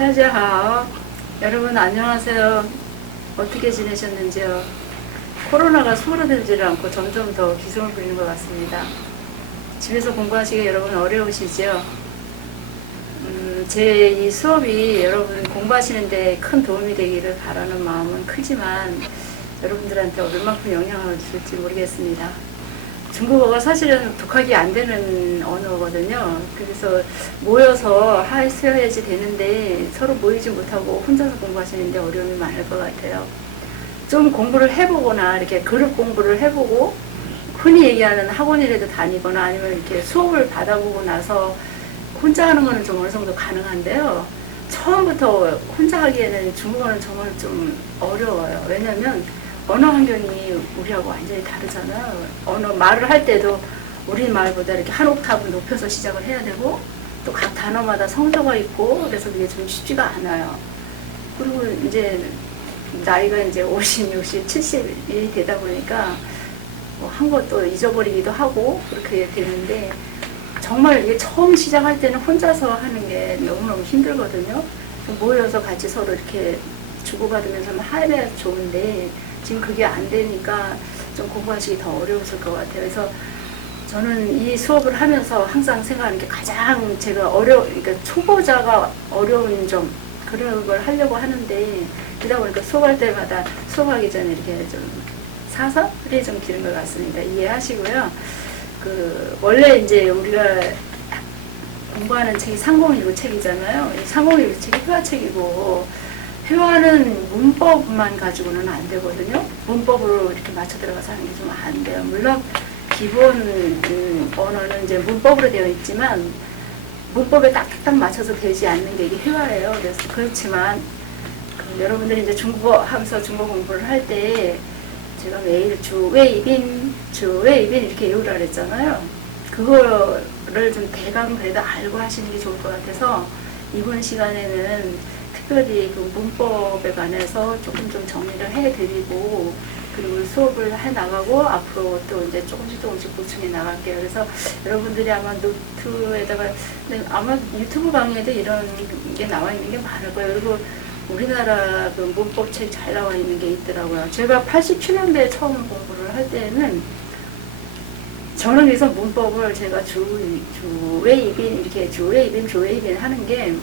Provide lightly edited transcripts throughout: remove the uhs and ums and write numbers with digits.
大家好. 여러분 안녕하세요. 어떻게 지내셨는지요? 코로나가 수그러들지를 않고 점점 더 기승을 부리는 것 같습니다. 집에서 공부하시기 여러분 어려우시죠? 제 이 수업이 여러분 공부하시는데 큰 도움이 되기를 바라는 마음은 크지만 여러분들한테 얼만큼 영향을 줄지 모르겠습니다. 중국어가 사실은 독학이 안 되는 언어거든요. 그래서 모여서 하셔야지 되는데 서로 모이지 못하고 혼자서 공부하시는데 어려움이 많을 것 같아요. 좀 공부를 해보거나 이렇게 그룹 공부를 해보고 흔히 얘기하는 학원이라도 다니거나 아니면 이렇게 수업을 받아보고 나서 혼자 하는 거는 좀 어느 정도 가능한데요. 처음부터 혼자 하기에는 중국어는 정말 좀 어려워요. 왜냐면 언어 환경이 우리하고 완전히 다르잖아요. 언어 말을 할 때도 우리 말보다 이렇게 한 옥타브 높여서 시작을 해야 되고 또 각 단어마다 성조가 있고 그래서 그게 좀 쉽지가 않아요. 그리고 이제 나이가 이제 50, 60, 70이 되다 보니까 뭐 한 것도 잊어버리기도 하고 그렇게 되는데 정말 이게 처음 시작할 때는 혼자서 하는 게 너무너무 힘들거든요. 모여서 같이 서로 이렇게 주고받으면서 해야 좋은데 지금 그게 안 되니까 좀 공부하시기 더 어려웠을 것 같아요. 그래서 저는 이 수업을 하면서 항상 생각하는 게 가장 제가 그러니까 초보자가 어려운 점 그런 걸 하려고 하는데 그러다 보니까 수업할 때마다 수업하기 전에 이렇게 좀 사설이 좀 기른 것 같습니다. 이해하시고요. 원래 이제 우리가 공부하는 책이 상공일보 책이잖아요. 이 상공일보 책이 회화책이고 회화는 문법만 가지고는 안 되거든요. 문법으로 이렇게 맞춰 들어가서 하는 게 좀 안 돼요. 물론 기본 언어는 이제 문법으로 되어 있지만 문법에 딱딱 맞춰서 되지 않는 게 이게 회화예요. 그래서 그렇지만 여러분들이 이제 중국어 하면서 중국어 공부를 할 때 제가 매일 주웨이빈 이렇게 외우라 그랬잖아요. 그거를 좀 대강 그래도 알고 하시는 게 좋을 것 같아서 이번 시간에는 특별히 그 문법에 관해서 조금 좀 정리를 해드리고 그리고 수업을 해나가고 앞으로 또 이제 조금씩 보충해 나갈게요. 그래서 여러분들이 아마 노트에다가 아마 유튜브 강의에도 이런 게 나와 있는 게 많을 거예요. 그리고 우리나라 그 문법책 잘 나와 있는 게 있더라고요. 제가 87년도에 처음 공부를 할 때는 저는 그래서 문법을 제가 주웨이빈 이렇게 주웨이빈 하는 게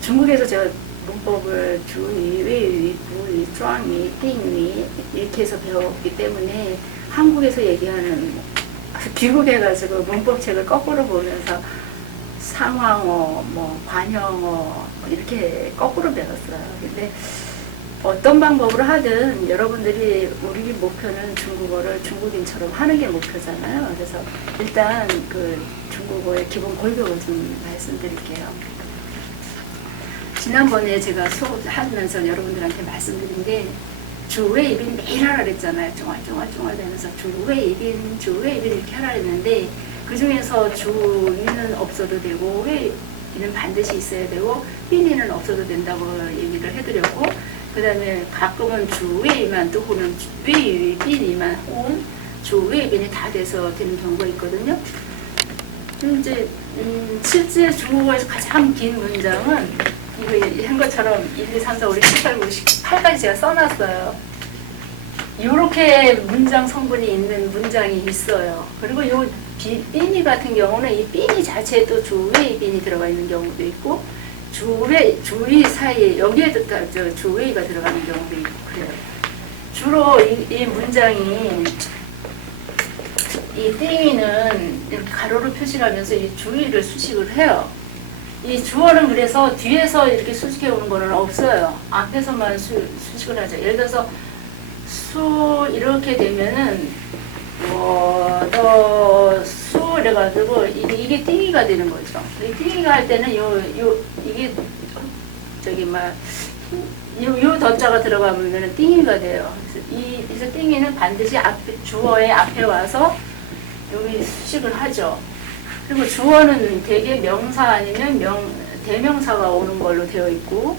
중국에서 제가 문법을 주의, 외의, 부의, 庄의, 띵의 이렇게 해서 배웠기 때문에 한국에서 얘기하는 귀국해가지고 문법책을 거꾸로 보면서 상황어, 관형어 이렇게 거꾸로 배웠어요. 근데 어떤 방법으로 하든 여러분들이 우리 목표는 중국어를 중국인처럼 하는 게 목표잖아요. 그래서 일단 그 중국어의 기본 골격을 좀 말씀드릴게요. 지난번에 제가 수업하면서 여러분들한테 말씀드린 게 주웨이빈 매일 하라 그랬잖아요. 쫑알쫑알 되면서 주웨이빈 이렇게 하라 그랬는데 그 중에서 주는 없어도 되고 웨이는 반드시 있어야 되고 빈이는 없어도 된다고 얘기를 해드렸고 그 다음에 가끔은 주웨이만 또 혹은 웨이, 빈이만 혹은 주웨이빈이 다 돼서 되는 경우가 있거든요. 이제 실제 중국어에서 가장 긴 문장은 이거 한 것처럼 1, 2, 3, 4, 5, 6, 7, 8, 9, 10까지 제가 써놨어요. 이렇게 문장 성분이 있는 문장이 있어요. 그리고 요 빈이 같은 경우는 이 빈이 자체에 주웨이 빈이 들어가 있는 경우도 있고 주의 사이에 여기에도 주웨이가 들어가는 경우도 있고 그래요. 주로 이 문장이 이 띵이는 이렇게 가로로 표시를 하면서 이 주의를 수식을 해요. 이 주어는 그래서 뒤에서 이렇게 수식해 오는 거는 없어요. 앞에서만 수식을 하죠. 예를 들어서 수 이렇게 되면은 수 이래가지고 이게 띵이가 되는 거죠. 이 띵이가 할 때는 이게 요 덧자가 들어가면 띵이가 돼요. 그래서 띵이는 반드시 주어의 앞에 와서 여기 수식을 하죠. 그리고 주어는 대개 명사 아니면 대명사가 오는 걸로 되어 있고,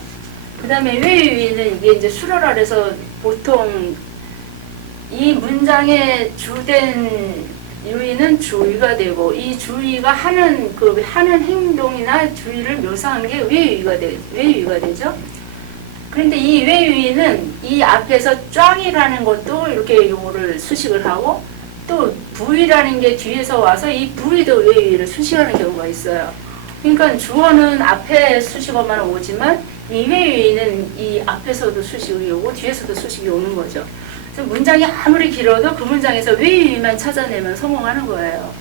그 다음에 외위는 이게 이제 수로라 해서 보통 이 문장의 주된 유의는 주어는 주의가 되고 이 주의가 하는 하는 행동이나 주의를 묘사한 게 외유의가 되죠. 그런데 이 외유의는 이 앞에서 쫙이라는 것도 이렇게 요거를 수식을 하고 또 부위라는 게 뒤에서 와서 이 부위도 외유의를 수식하는 경우가 있어요. 그러니까 주어는 앞에 수식어만 오지만 이 외유의는 이 앞에서도 수식이 오고 뒤에서도 수식이 오는 거죠. 그래서 문장이 아무리 길어도 그 문장에서 외유의만 찾아내면 성공하는 거예요.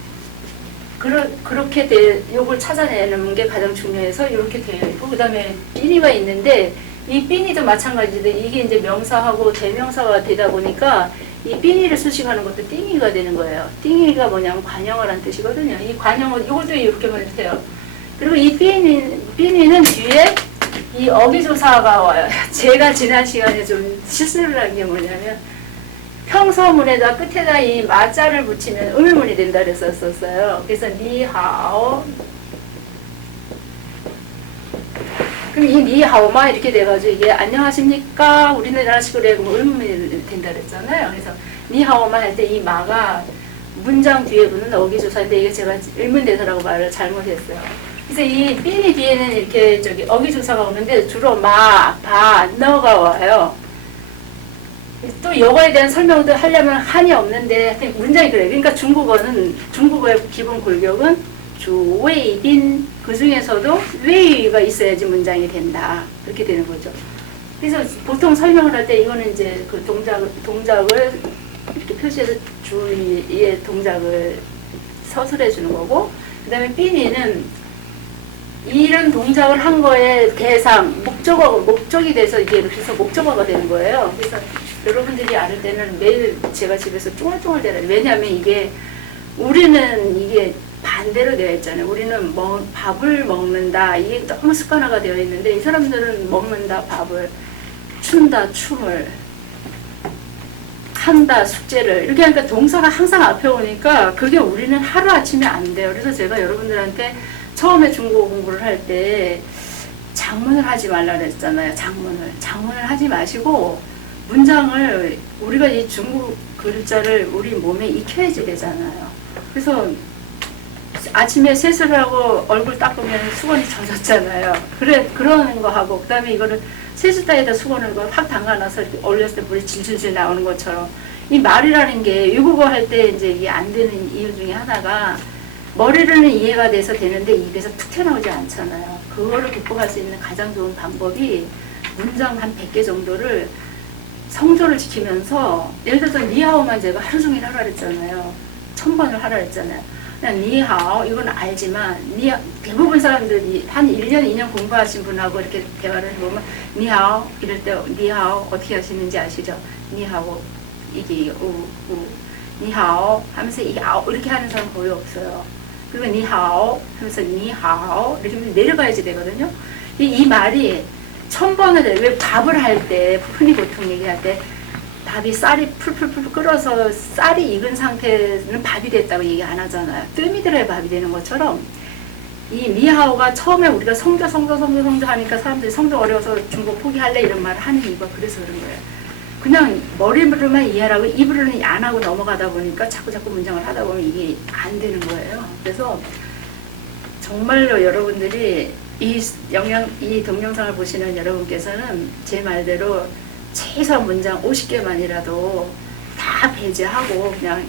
그렇게 요걸 찾아내는 게 가장 중요해서 이렇게 되어 있고, 그 다음에 삐니가 있는데 이 삐니도 마찬가지인데 이게 이제 명사하고 대명사가 되다 보니까 이 삐니를 수식하는 것도 띵이가 되는 거예요. 띵이가 뭐냐면 관형을 한 뜻이거든요. 이 관형은 이것도 이렇게 보내주세요. 그리고 이 삐니는 뒤에 이 어기조사가 와요. 제가 지난 시간에 좀 실수를 한 게 뭐냐면 평서문에다 끝에다 이 마자를 붙이면 의문이 된다 그랬었어요. 그래서 니하오, 그럼 이 니하오마 이렇게 돼가지고 이게 안녕하십니까 우리나라식으로 해 그러면 의문이 된다 그랬잖아요. 그래서 니하오마 할 때 이 마가 문장 뒤에 붙는 어기조사인데 이게 제가 의문대사라고 말을 잘못했어요. 그래서 이 삐니 뒤에는 이렇게 어기조사가 오는데 주로 마, 바, 너가 와요. 또 이거에 대한 설명도 하려면 한이 없는데 문장이 그래요. 그러니까 중국어의 기본 골격은 주, 웨이, 빈, 그 중에서도 웨이가 있어야지 문장이 된다. 그렇게 되는 거죠. 그래서 보통 설명을 할 때 이거는 이제 그 동작을 이렇게 표시해서 주의 동작을 서술해 주는 거고, 그 다음에 삐니는 이런 동작을 한 거에 대상, 목적이 돼서 이게 이렇게 해서 목적어가 되는 거예요. 그래서 여러분들이 알을 때는 매일 제가 집에서 쫑알쫑알 대라. 왜냐하면 우리는 이게 반대로 되어 있잖아요. 우리는 밥을 먹는다. 이게 너무 습관화가 되어 있는데 이 사람들은 먹는다, 밥을, 춘다, 춤을, 한다, 숙제를. 이렇게 하니까 동사가 항상 앞에 오니까 그게 우리는 하루아침에 안 돼요. 그래서 제가 여러분들한테 처음에 중국어 공부를 할 때 장문을 하지 말라 그랬잖아요. 장문을 하지 마시고 문장을 우리가 이 중국 글자를 우리 몸에 익혀야지 되잖아요. 그래서 아침에 세수를 하고 얼굴 닦으면 수건이 젖었잖아요. 그러는 거 하고, 그 다음에 이거를 세수대에다 수건을 확 담가놔서 이렇게 올렸을 때 물이 질질질 나오는 것처럼 이 말이라는 게 외국어 할 때 이제 이게 안 되는 이유 중에 하나가 머리로는 이해가 돼서 되는데 입에서 툭 튀어나오지 않잖아요. 그거를 극복할 수 있는 가장 좋은 방법이 문장 한 100개 정도를 성조를 지키면서, 예를 들어서 니하오만 제가 하루 종일 하라 그랬잖아요. 1000번을 하라 그랬잖아요. 그냥 니하오 이건 알지만 대부분 사람들이 한 1년 2년 공부하신 분하고 이렇게 대화를 해보면 니하오 이럴 때 니하오 어떻게 하시는지 아시죠? 니하오 이게 니하오 하면서 이 아오 이렇게 하는 사람 거의 없어요. 그리고 니하오 하면서 니하오 이렇게 내려가야지 되거든요. 이 말이 1000번을 해. 왜 밥을 할 때 흔히 보통 얘기할 때 밥이 쌀이 풀풀풀 끓어서 쌀이 익은 상태는 밥이 됐다고 얘기 안 하잖아요. 뜸이 들어야 밥이 되는 것처럼 이 니하오가 처음에 우리가 성조 하니까 사람들이 성조 어려워서 중국 포기할래 이런 말을 하는 이유가 그래서 그런 거예요. 그냥 머리로만 이해하고 입으로는 안 하고 넘어가다 보니까 자꾸 문장을 하다 보면 이게 안 되는 거예요. 그래서 정말로 여러분들이 이 동영상을 보시는 여러분께서는 제 말대로 최소한 문장 50개만이라도 다 배제하고 그냥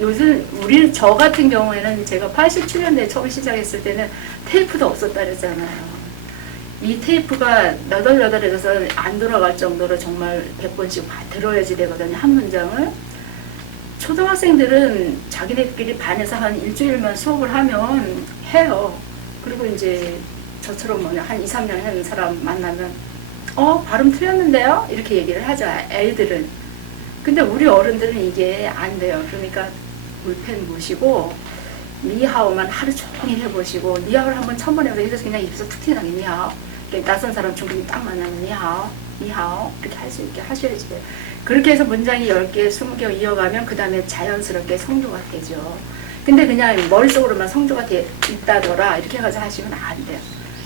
요즘 저 같은 경우에는 제가 87년도에 처음 시작했을 때는 테이프도 없었다 그랬잖아요. 이 테이프가 너덜너덜해져서 안 돌아갈 정도로 정말 100번씩 들어야지 되거든요. 한 문장을. 초등학생들은 자기네끼리 반에서 한 일주일만 수업을 하면 해요. 그리고 이제 저처럼 한 2, 3년 하는 사람 만나면 발음 틀렸는데요? 이렇게 얘기를 하죠. 애들은. 근데 우리 어른들은 이게 안 돼요. 그러니까 볼펜 보시고 니하오만 하루 종일 해보시고 니하오를 한번 1000번 해서 그냥 입에서 툭 튀어나게 니하오. 낯선 사람 중국인 딱 만나면 니하오 이렇게 할 수 있게 하셔야지 돼요. 그렇게 해서 문장이 10개, 20개 이어가면 그 다음에 자연스럽게 성조가 되죠. 근데 그냥 머릿속으로만 성조가 있다더라 이렇게 해가지고 하시면 안 돼요.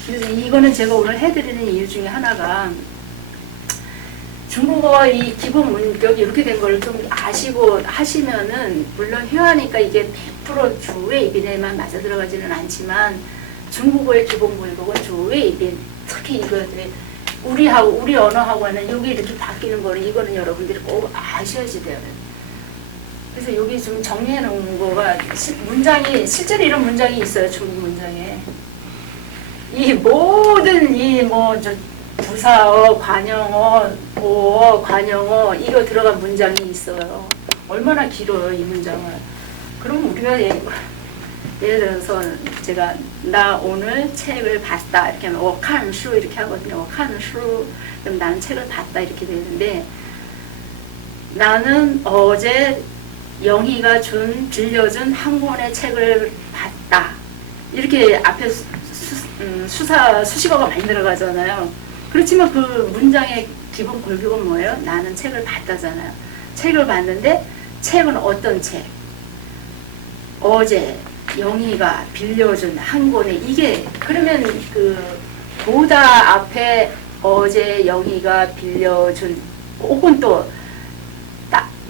그래서 이거는 제가 오늘 해드리는 이유 중에 하나가 중국어 이 기본 문격이 이렇게 된 걸 좀 아시고 하시면은, 물론 회화니까 이게 100% 주의 입인에만 맞아 들어가지는 않지만, 중국어의 기본 문격은 주의 입인, 특히 이거들 우리 언어하고는 여기 이렇게 바뀌는 거는, 이거는 여러분들이 꼭 아셔야지 돼요. 그래서 여기 좀 정리해 놓은 거가, 문장이 실제로 이런 문장이 있어요. 중국 문장에 이 모든 부사어, 관형어, 보어, 관형어 이거 들어간 문장이 있어요. 얼마나 길어요, 이 문장을. 그럼 우리가 예를 들어서 제가 나 오늘 책을 봤다 이렇게 하면 我看书 이렇게 하거든요. 我看书 그럼 나는 책을 봤다 이렇게 되는데, 나는 어제 영희가 빌려준 한 권의 책을 봤다 이렇게 앞에 수식어가 많이 들어가잖아요. 그렇지만 그 문장의 기본 골격은 뭐예요? 나는 책을 봤다잖아요. 책을 봤는데, 책은 어떤 책? 어제 영희가 빌려준 한 권의, 이게 그러면 그 보다 앞에 어제 영희가 빌려준, 혹은 또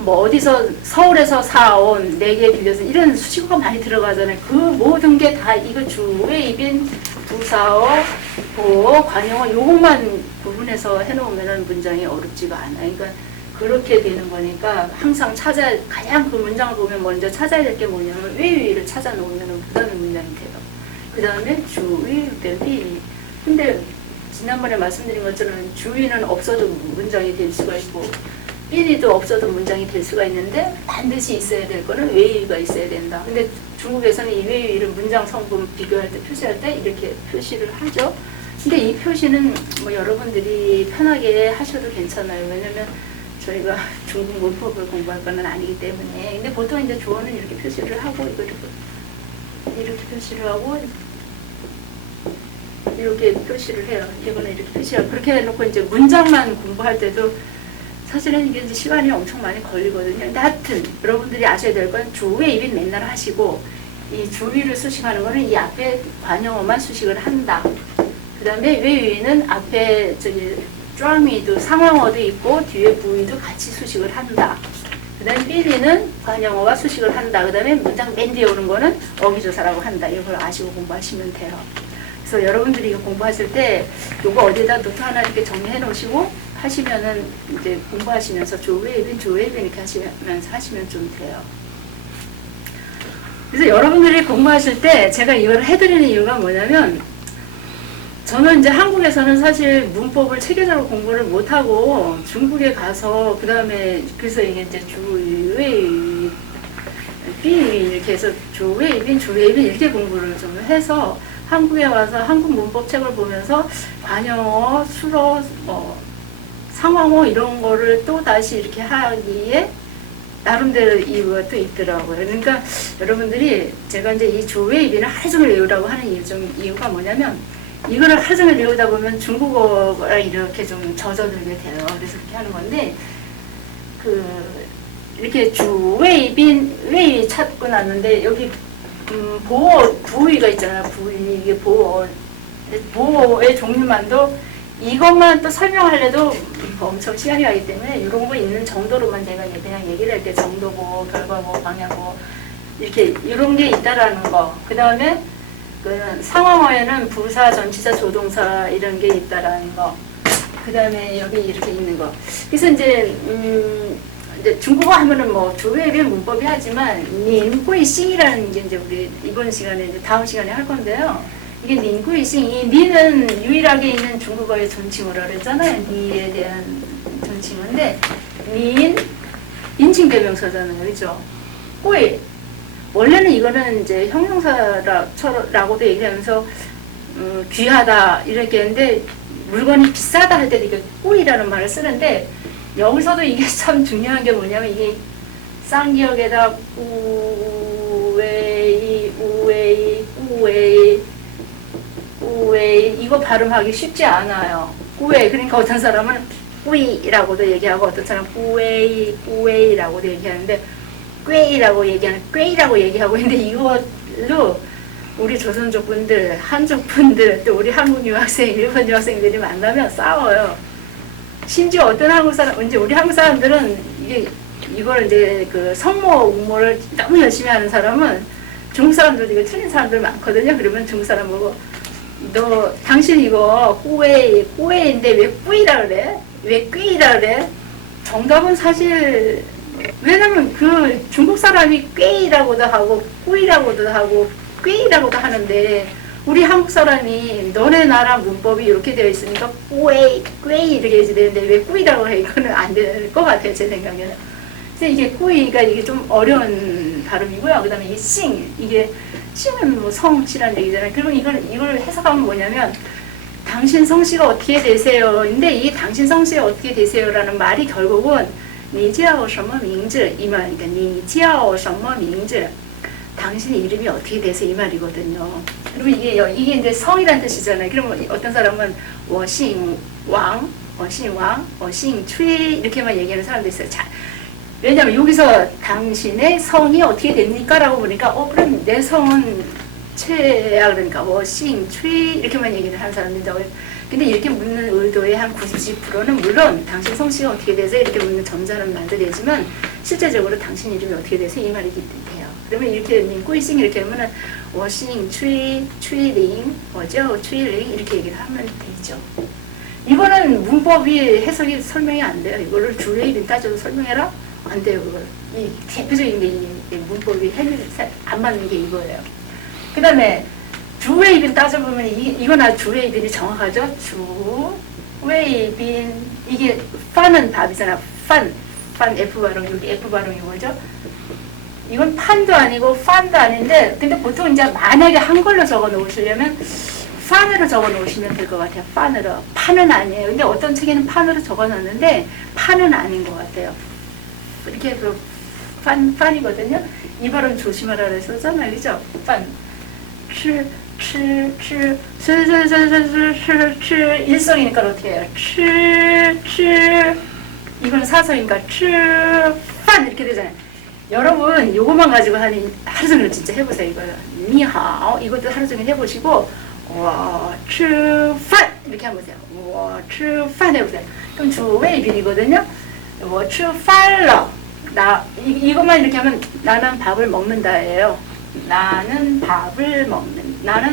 어디서 서울에서 사온 4개 빌려준, 이런 수식어가 많이 들어가잖아요. 그 모든 게 다 이거 주의 입인, 부사어, 보어, 관형어 요것만 구분해서 해놓으면 문장이 어렵지가 않아요. 그러니까 그렇게 되는 거니까 항상 가장 그 문장을 보면 먼저 찾아야 될 게 뭐냐면 외위를 찾아 놓으면 그 다음에 문장이 돼요. 그 다음에 주의, 위. 근데 지난번에 말씀드린 것처럼 주의는 없어도 문장이 될 수가 있고, 삐리도 없어도 문장이 될 수가 있는데, 반드시 있어야 될 거는 외위가 있어야 된다. 근데 중국에서는 이 외위를 문장 성분 비교할 때, 표시할 때 이렇게 표시를 하죠. 근데 이 표시는 여러분들이 편하게 하셔도 괜찮아요. 왜냐면 저희가 중국 문법을 공부할 건 아니기 때문에. 근데 보통 이제 주어는 이렇게 표시를 하고, 이렇게 표시를 하고, 이렇게 표시를 해요. 이거는 이렇게 표시하고, 그렇게 해놓고 이제 문장만 공부할 때도 사실은 이게 이제 시간이 엄청 많이 걸리거든요. 근데 하여튼 여러분들이 아셔야 될 건 주의 입인 맨날 하시고, 이 주의를 수식하는 거는 이 앞에 관형어만 수식을 한다. 그 다음에 외위는 앞에 쩌미도 상황어도 있고 뒤에 부위도 같이 수식을 한다. 그 다음에 삐리는 관형어와 수식을 한다. 그 다음에 문장 맨 뒤에 오는 거는 어기조사라고 한다. 이걸 아시고 공부하시면 돼요. 그래서 여러분들이 이거 공부하실 때 요거 어디다 노트 하나 이렇게 정리해 놓으시고 하시면은 이제 공부하시면서 조회입인 이렇게 하시면서 하시면 좀 돼요. 그래서 여러분들이 공부하실 때 제가 이걸 해드리는 이유가 뭐냐면, 저는 이제 한국에서는 사실 문법을 체계적으로 공부를 못하고 중국에 가서 그 다음에 그래서 이게 이제 주의 비 이렇게 해서 주의빈 이렇게 공부를 좀 해서 한국에 와서 한국 문법 책을 보면서 관형어, 수어, 상황어 이런 거를 또 다시 이렇게 하기에 나름대로 이유가 또 있더라고요. 그러니까 여러분들이 제가 이제 이 주의빈을 하루 종일 외우라고 하는 이유가 뭐냐면, 이거를 하루 종일 외우다 보면 중국어가 이렇게 좀 젖어들게 돼요. 그래서 그렇게 하는 건데, 이렇게 외위 찾고 났는데, 여기, 보어, 부위가 있잖아요. 부위, 이게 보어의 종류만도, 이것만 또 설명하려도 엄청 시간이 가기 때문에, 이런 거 있는 정도로만 제가 그냥 얘기를 할게요. 정도고, 결과고, 방향고, 이렇게, 이런 게 있다라는 거. 그 다음에, 상황어에는 부사, 전치사, 조동사 이런 게 있다라는 거. 그 다음에 여기 이렇게 있는 거. 그래서 이제 중국어 하면은 주외비의 문법이 하지만 닌구이싱이라는 게 이제 우리 이번 시간에 이제 다음 시간에 할 건데요. 이게 닌구이싱, 이 니는 유일하게 있는 중국어의 존칭어라 그랬잖아요. 니에 대한 존칭어인데, 닌 인칭대명사잖아요, 그렇죠? 꾸이 원래는 이거는 이제 형용사라고도 얘기하면서 귀하다 이렇게 했는데, 물건이 비싸다 할 때도 이게 꾸이라는 말을 쓰는데, 여기서도 이게 참 중요한 게 뭐냐면, 이게 쌍기역에다 우웨이 이거 발음하기 쉽지 않아요. 꾸웨이. 그러니까 어떤 사람은 꾸이라고도 얘기하고 어떤 사람은 꾸웨이라고도 얘기하는데, 꾀이라고 얘기하고 있는데, 이걸로 우리 조선족 분들, 한족 분들, 또 우리 한국 유학생, 일본 유학생들이 만나면 싸워요. 심지어 어떤 한국 사람, 이제 우리 한국 사람들은 이걸 이제 그 성모, 웅모를 너무 열심히 하는 사람은 중국 사람들도 이거 틀린 사람들 많거든요. 그러면 중국 사람 보고 당신 이거 꾸웨인데 왜 꾸이라 그래? 왜 꾸이라 그래? 정답은 사실 왜냐면 그 중국 사람이 꾀이라고도 하고 꾸이라고도 하고 꾀이라고도 하는데 우리 한국 사람이 너네 나라 문법이 이렇게 되어 있으니까 꾀이 이렇게 해야 되는데 왜 꾸이라고 해? 이거는 안 될 것 같아요. 제 생각에는. 그래서 이게 꾸이가 이게 좀 어려운 발음이고요. 그 다음에 이게 싱은 뭐 성씨라는 얘기잖아요. 그러면 이걸 해석하면 뭐냐면 당신 성씨가 어떻게 되세요? 인데 이 당신 성씨가 어떻게 되세요라는 말이 결국은 你叫什么名字 이 말이니까 你叫什么名字 당신의 이름이 어떻게 돼서 이 말이거든요. 그리고 이게 이제 성이라는 뜻이잖아요. 그러면 어떤 사람은 我姓王 我姓王 我姓崔 이렇게만 얘기하는 사람도 있어요. 자, 왜냐면 여기서 당신의 성이 어떻게 됩니까? 라고 보니까 그럼 내 성은 최야 그러니까 我姓崔 이렇게만 얘기를 하는 사람인데 근데 이렇게 묻는 의도의 한 90%는 물론 당신 성씨가 어떻게 돼서 이렇게 묻는 점자는 만들어지만 실제적으로 당신 이름이 어떻게 돼서 이 말이기 때문에요. 그러면 이렇게 꾸이싱 이렇게 하면은 我姓崔我叫崔玲 이렇게 얘기를 하면 되죠. 이거는 문법이 해석이 설명이 안 돼요. 이거를 주의를 따져서 설명해라? 안 돼요. 그걸. 이 대표적인 게 이 문법이 안 맞는 게 이거예요. 그 다음에 주웨이빈 따져보면 이거나 주웨이빈이 정확하죠? 주웨이빈 이게 판은 밥이잖아. 판 F 발음 여기 F 발음이 뭐죠? 이건 판도 아니고 판도 아닌데 근데 보통 이제 만약에 한글로 적어 놓으시려면 판으로 적어 놓으시면 될 것 같아요. 판으로. 판은 아니에요. 근데 어떤 책에는 판으로 적어 놨는데 판은 아닌 것 같아요. 이렇게 해서 판이거든요. 이 발음 조심하라 그랬었잖아요. 그죠? 판. 일성이니까 어떻게 해요? 이건 사성이니까 판 이렇게 되잖아요. 여러분 요것만 가지고 하루 종일 진짜 해보세요. 이거 니하오 이것도 하루 종일 해보시고 판 이렇게 한번 보세요. 판 해보세요. 그럼 주웨이빈이거든요. 판러 이것만 이렇게 하면 나는 밥을 먹는다예요. 나는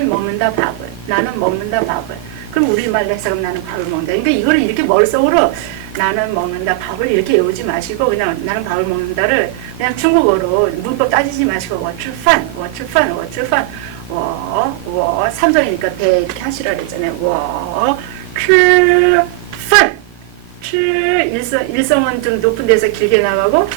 먹는다 밥을. 그럼 우리말로 해석하면 나는 밥을 먹는다. 그러니까 이거를 이렇게 머릿속으로 나는 먹는다 밥을 이렇게 외우지 마시고 그냥 나는 밥을 먹는다를 그냥 중국어로 문법 따지지 마시고 我吃饭 삼성이니까 배 이렇게 하시라 그랬잖아요. 我吃饭 일성은 좀 높은 데서 길게 나가고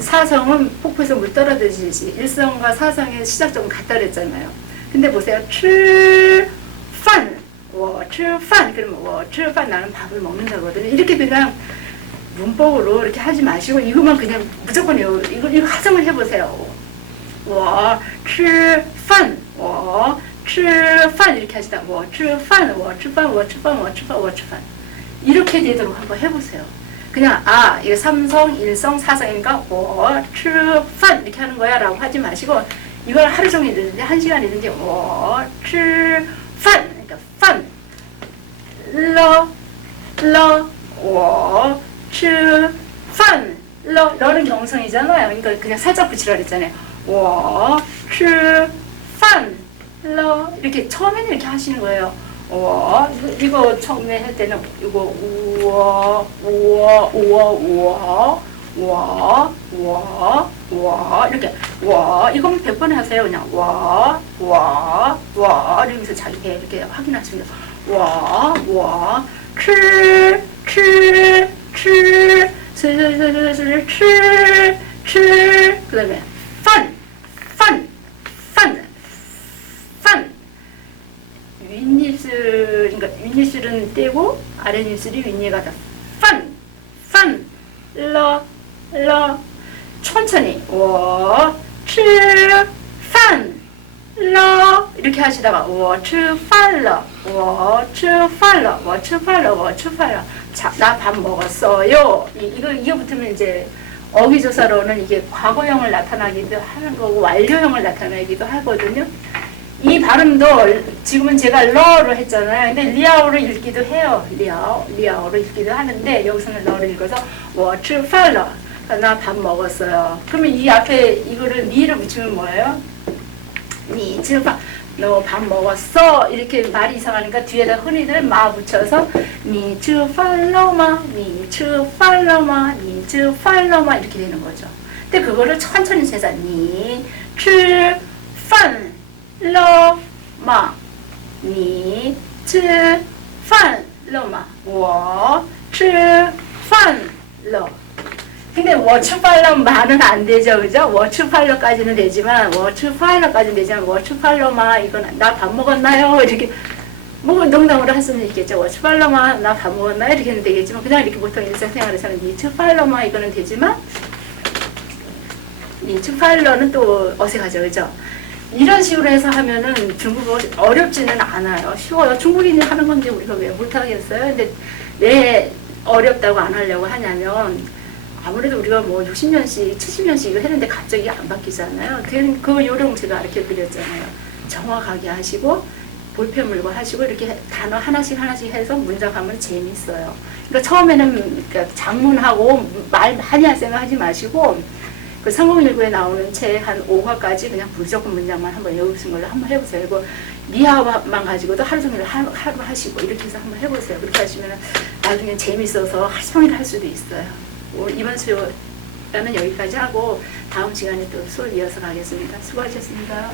사성은 폭포에서 물 떨어지듯이 일성과 사성의 시작점은 같다 그랬잖아요. 근데 보세요. 吃饭 그러면 吃饭 나는 밥을 먹는다거든요. 이렇게 그냥 문법으로 이렇게 하지 마시고 이것만 그냥 무조건 이거 하정을 해보세요. 吃饭 이렇게 하시다. 吃饭 이렇게 되도록 한번 해보세요. 그냥 이거 삼성, 일성, 사성이니까 吃饭 이렇게 하는 거야 라고 하지 마시고 이걸 하루 종일이든지 1시간이든지 吃饭 그러니까 饭 我吃饭 러는 경성이잖아요. 그러니까 그냥 살짝 붙이라 그랬잖아요. 我吃饭 이렇게 처음에는 이렇게 하시는 거예요. 이거 처음에 할 때는 이거 이렇게 이거만 100번 하세요. 그냥 이러면서 자기 배 이렇게 확인하시면 돼요. 吃 그다음에 饭 윗입술, 그러니까 윗입술은 떼고 아랫입술이 윗니에 가다. 천천히 我吃饭了 이렇게 하시다가 我吃饭了 자, 나 밥 먹었어요. 이거 붙으면 이제 어기조사로는 이게 과거형을 나타나기도 하는 거고 완료형을 나타내기도 하거든요. 이 발음도 지금은 제가 러로 했잖아요. 근데 리아오로 읽기도 해요. 리아오로 읽기도 하는데 여기서는 러를 읽어서 我吃饭了. 나 밥 먹었어요. 그러면 이 앞에 이거를 니를 붙이면 뭐예요? 니吃饭, 너 밥 먹었어. 이렇게 말이 이상하니까 뒤에다 흔히들 마 붙여서 니吃饭了吗? 니吃饭了吗? 니吃饭了吗? 이렇게 되는 거죠. 근데 그거를 천천히 해서 니吃饭了吗? 니吃饭了吗? 我吃饭了. 근데 我吃饭了마는 안 되죠, 그죠? 我吃饭了까지는 되지만 我吃饭了까지는 되지만 我吃饭了마 이건 나 밥 먹었나요? 이렇게 뭐 농담으로 할 수는 있겠죠. 我吃饭了마 나 밥 먹었나요? 이렇게 하면 되겠지만 그냥 이렇게 보통 일상생활에서는 你吃饭了마 이거는 되지만 你吃饭了는 또 어색하죠, 그죠? 이런 식으로 해서 하면은 중국어 어렵지는 않아요. 쉬워요. 중국인이 하는 건데 우리가 왜 못하겠어요? 근데 왜 어렵다고 안 하려고 하냐면 아무래도 우리가 뭐 60년씩, 70년씩 이거 했는데 갑자기 안 바뀌잖아요. 그 요령 제가 가르쳐 드렸잖아요. 정확하게 하시고 볼펜 물고 하시고 이렇게 단어 하나씩 해서 문장하면 재밌어요. 그러니까 처음에는 그러니까 장문하고 말 많이 할 생각 하지 마시고 그 3019에 나오는 책 한 5화까지 그냥 무조건 문장만 한번 외우신 걸로 한번 해보세요. 그리고 미화만 가지고도 하루 종일 하루 하시고 이렇게 해서 한번 해보세요. 그렇게 하시면 나중에 재밌어서 하루 종일 할 수도 있어요. 이번 수요는 여기까지 하고 다음 시간에 또 수업 이어서 가겠습니다. 수고하셨습니다.